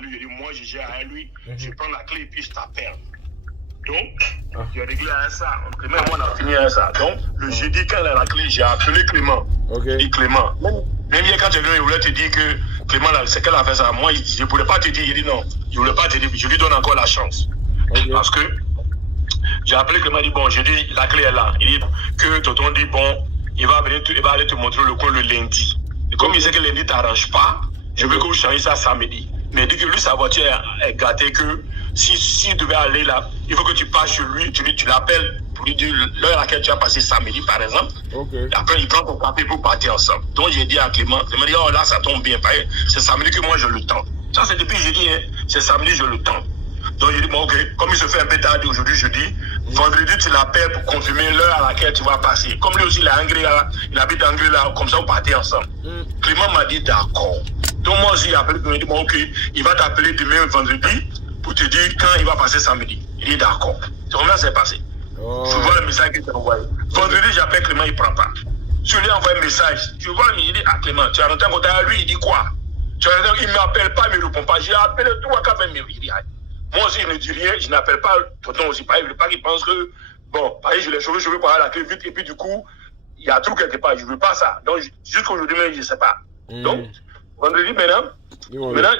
Lui, il dit, moi, je gère à lui, je prends la clé et puis je t'appelle. Donc, j'ai réglé à ça. Clément et moi, on a fini à ça. Donc, le jeudi, quand il a la clé, j'ai appelé Clément. J'ai dit, Clément, même hier, quand tu es venu, il voulait te dire que Clément, c'est qu'elle a fait ça. Moi, je ne voulais pas te dire. Il dit non, je ne voulais pas te dire. Je lui donne encore la chance. Parce que j'ai appelé Clément, il dit, bon, je dis, la clé est là. Il dit que tonton dit, bon, il va aller te montrer le coin le lundi. Et comme il sait que lundi ne t'arrange pas, je veux que vous changiez ça samedi. Mais il dit que lui, sa voiture est gâtée, que s'il devait aller là, il faut que tu passes chez lui, tu l'appelles pour lui dire l'heure à laquelle tu as passé samedi, par exemple. Et après, il prend ton papier pour partir ensemble. Donc, j'ai dit à Clément, il dit, oh là, ça tombe bien. C'est samedi que moi, je le tente. Ça, c'est depuis jeudi, hein. C'est samedi, je le tente. Donc, j'ai dit, bon, ok, comme il se fait un peu tard aujourd'hui, jeudi, vendredi, tu l'appelles pour confirmer l'heure à laquelle tu vas passer. Comme lui aussi, il habite à Anglais, comme ça, vous partez ensemble. Clément m'a dit, d'accord. Donc, moi aussi, il a appelé, il m'a dit, bon, ok, il va t'appeler demain, vendredi, pour te dire quand il va passer samedi. Il dit, d'accord. C'est comme ça que c'est passé. Je vois le message qu'il t'a envoyé. Vendredi, j'appelle Clément, il ne prend pas. Je lui ai envoyé un message. Tu vois, il dit, ah, Clément, tu as rentré en contact avec lui, il dit quoi? Il ne m'appelle pas, il ne me répond pas. J'ai appelé 3 4 minutes. Il dit, ah. Moi aussi, il ne dit rien, je n'appelle pas tonton aussi. Il ne veut pas qu'il pense que, bon, je l'ai chauffé, je veux pas la clé vite, et puis du coup, il y a tout quelque part. Je ne veux pas ça. Donc, jusqu'aujourd'hui, je ne sais pas. Donc, vendredi, maintenant,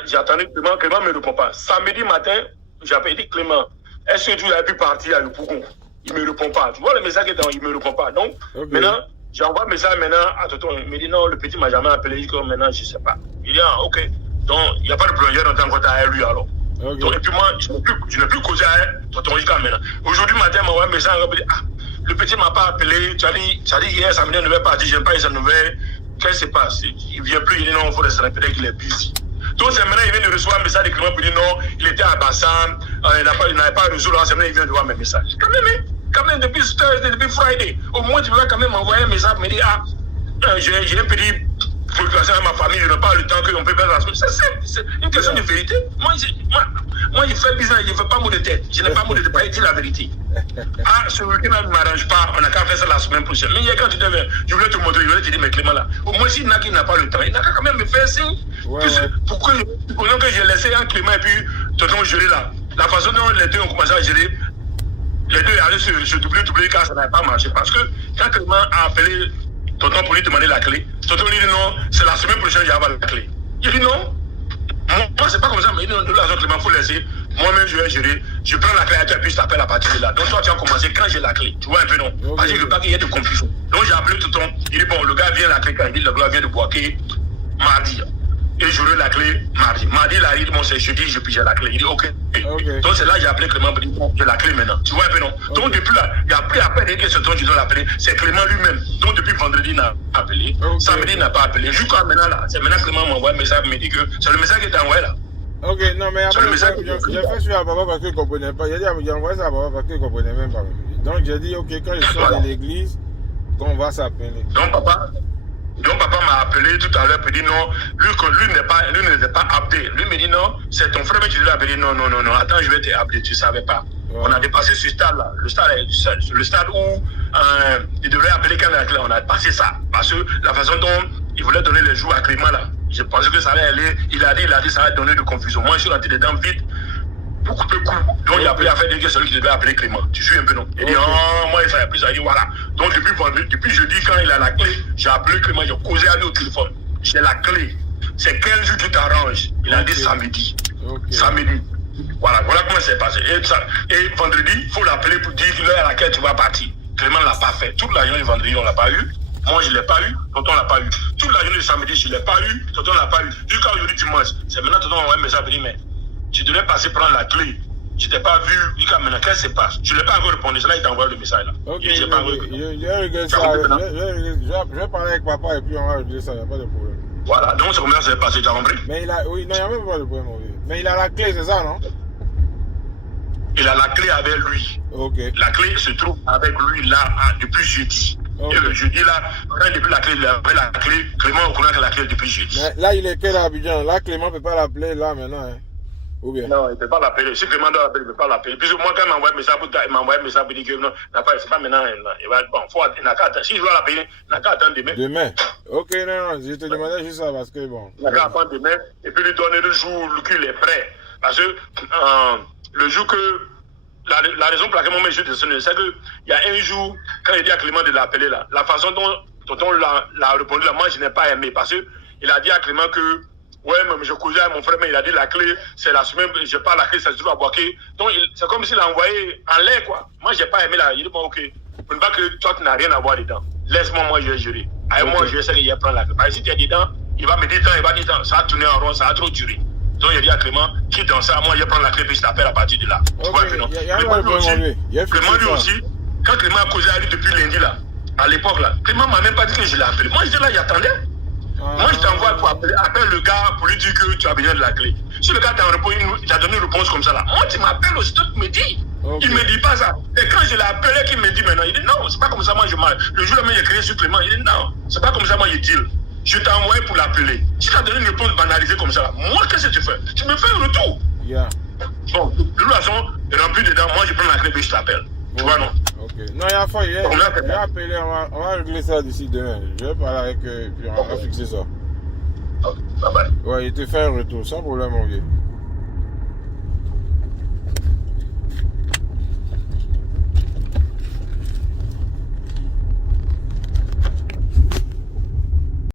j'attendais Clément ne me répond pas. Samedi matin, j'appelle, il dit, Clément, est-ce que tu as pu partir à Le Pougon? Il ne me répond pas. Tu vois le message qui est dans, il ne me répond pas. Donc, maintenant, j'envoie un message maintenant à tonton. Il me dit, non, le petit ne m'a jamais appelé. Il dit, maintenant, je ne sais pas. Il dit, ah, ok. Donc, il n'y a pas de problème, on est en contact avec lui alors. Donc, et puis moi, je n'ai plus causé avec tonton jusqu'à maintenant. Aujourd'hui matin, il m'a envoyé un message, il m'a dit, ah, le petit ne m'a pas appelé, tu as dit hier, samedi, on devait partir, je n'ai pas eu sa nouvelle. Qu'est-ce qui se passe? Il ne vient plus, il dit non, il faut rester, peut-être qu'il est busy. Donc, c'est maintenant, il vient de recevoir un message de Clément pour dire non, il était à Bassam, il n'avait pas reçu, c'est maintenant, il vient de voir mes messages. Quand même, depuis Friday, au moins, tu vas quand même m'envoyer un message pour me dire, ah, j'ai un petit préoccupation avec ma famille, je n'ai pas le temps qu'on peut faire la semaine. C'est une question de vérité. Moi, je fais business, je ne fais pas mot de tête. Je n'ai pas mot de tête, pas dire la vérité. Ah, ce week-end ne m'arrange pas, on n'a qu'à faire ça la semaine prochaine. Mais hier, quand tu devais, je voulais te montrer, je voulais te dire, mais Clément là, au moins s'il n'a pas le temps, il n'a qu'à quand même me faire signe. Pourquoi que j'ai laissé un Clément et puis tonton gérer là. La façon dont les deux ont commencé à gérer, les deux allaient se doubler car ça n'avait pas marché. Parce que quand Clément a appelé tonton pour lui demander la clé, tonton lui dit non, c'est la semaine prochaine, j'ai avoir la clé. Il dit non. Moi, c'est pas comme ça, mais il dit non, de l'argent, Clément, il faut laisser. Moi-même, je vais gérer. Je prends la clé à toi, puis je t'appelle à partir de là. Donc, toi, tu as commencé quand j'ai la clé. Tu vois un peu, non? Parce que je veux pas qu'il y ait de confusion. Donc, j'ai appelé tonton. Il dit, bon, le gars vient la clé quand il dit, le gars vient de Boaké mardi. Et j'aurai la clé mardi. Mardi, il arrive, bon, c'est jeudi, j'ai la clé. Il dit, ok. Donc, c'est là que j'ai appelé Clément pour dire, bon, j'ai la clé maintenant. Tu vois un peu, non? Donc, depuis là, il n'y a plus à peine que ce temps, je dois l'appeler. C'est Clément lui-même. Donc, depuis vendredi, il n'a pas appelé. Samedi, il n'a pas appelé. Jusqu'à maintenant, là, c'est maintenant que Clément m'envoie un message, me dit que c'est le message qui est envoyé là. Ok, non, mais après, j'ai fait suivre à papa parce qu'il ne comprenait pas. J'ai envoyé ça à papa parce qu'il ne comprenait même pas. Donc, j'ai dit, ok, quand je sors de l'église, qu'on va s'appeler. Donc, papa m'a appelé tout à l'heure pour dire non, lui n'était pas appelé. Lui me dit non, c'est ton frère qui lui a appelé. Non, attends, je vais t'appeler, tu ne savais pas. On a dépassé ce stade-là. Le stade où il devrait appeler quand la clé. On a passé ça. Parce que la façon dont il voulait donner les jours à Clément là, je pensais que ça allait aller. Il a dit, ça allait donner de confusion. Moi, je suis rentré dedans vite. Beaucoup de coups. Donc, il a appelé à faire des celui qui devait appeler Clément. Tu suis un peu, non? Il dit, oh, moi, il fallait plus. Il dit, voilà. Donc, depuis jeudi, quand il a la clé, j'ai appelé Clément, j'ai causé à lui au téléphone. J'ai la clé. C'est quel jour tu t'arranges? Il a dit samedi. Samedi. Voilà comment c'est passé. Et vendredi, il faut l'appeler pour dire l'heure à laquelle tu vas partir. Clément ne l'a pas fait. Toute la journée du vendredi, on ne l'a pas eu. Moi, je ne l'ai pas eu. Tonton ne l'a pas eu. Toute la journée du samedi, je ne l'ai pas eu. Tonton ne l'a pas eu. Jusqu'à aujourd'hui, dimanche. C'est maintenant que tonton m'a envoyé un message pour dire, mais tu devrais passer prendre la clé. Je ne t'ai pas vu. Jusqu'à maintenant, qu'est-ce qui se passe? Je ne l'ai pas encore répondu. C'est là qu'il t'a envoyé le message. Là. Ok, je vais parler avec papa et puis on va régler ça. Il n'y a pas de problème. Voilà, donc c'est comme ça que c'est passé. Tu as compris? Mais oui, non, il n'y a même pas de problème. Mais il a la clé, c'est ça, non? Il a la clé avec lui. La clé se trouve avec lui là depuis jeudi. Et le jeudi là, depuis la clé, il avait la clé. Clément au courant de la clé depuis jeudi. Mais là, il est quel à Abidjan? Là, Clément ne peut pas l'appeler là maintenant. Hein. Ou bien? Non, il ne peut pas l'appeler. Si Clément doit l'appeler, il ne peut pas l'appeler. Puisque moi, quand il m'envoie un message pour dire que non, c'est pas maintenant. Il va bon, il n'a qu'à attendre. Si je dois l'appeler, il n'a qu'à attendre demain. Demain? Ok, non, je te demandais juste ça parce que bon. Il n'a qu'à attendre demain et puis lui donner le jour qu'il est prêt. Parce que le jour que. La raison pour laquelle moi je suis sonné, c'est qu'il y a un jour, quand il dit à Clément de l'appeler là, la façon dont on l'a répondu là, moi je n'ai pas aimé. Parce qu'il a dit à Clément que. Ouais, même je causais à mon frère, mais il a dit la clé, c'est la semaine, je pas la clé, ça se trouve à Boaké. Donc, c'est comme s'il a envoyé en l'air, quoi. Moi, j'ai pas aimé là. Il dit, bon, ok. Pour ne pas que toi, tu n'as rien à voir dedans. Laisse-moi, moi, je vais gérer. Avec moi, je vais essayer de prendre la clé. Parce que si tu es dedans, il va me dire, il va dire, ça a tourné en rond, ça a trop duré. Donc, il a dit à Clément, qui dans ça, moi, je vais prendre la clé, puis je t'appelle à partir de là. Tu vois que non. Clément, lui aussi, quand Clément a causé à lui depuis lundi, là, à l'époque, là, Clément m'a même pas dit que je l'ai appelé. Moi, j'étais là, j'attendais. Moi, je t'envoie pour appeler le gars pour lui dire que tu as besoin de la clé. Si le gars t'a donné une réponse comme ça là, moi, tu m'appelles aussitôt, tu me dis. Okay. Il ne me dit pas ça. Et quand je l'ai appelé, qu'il me dit maintenant, il dit non, c'est pas comme ça, moi je m'arrête. Le jour là, j'ai créé sur Clément, il dit non, c'est pas comme ça, moi je dis. Je t'ai envoyé pour l'appeler. Si tu as donné une réponse banalisée comme ça là, moi, qu'est-ce que tu fais? Tu me fais un retour. Yeah. Bon, de toute façon, rempli dedans, moi je prends la clé et je t'appelle. Tu vois, non? Ok. Non, il y a pas, il a appelé, on va régler ça d'ici demain. Je vais parler avec eux, puis on va fixer ça. Ok, bye bye. Ouais, il te fait un retour, sans problème, mon vieux.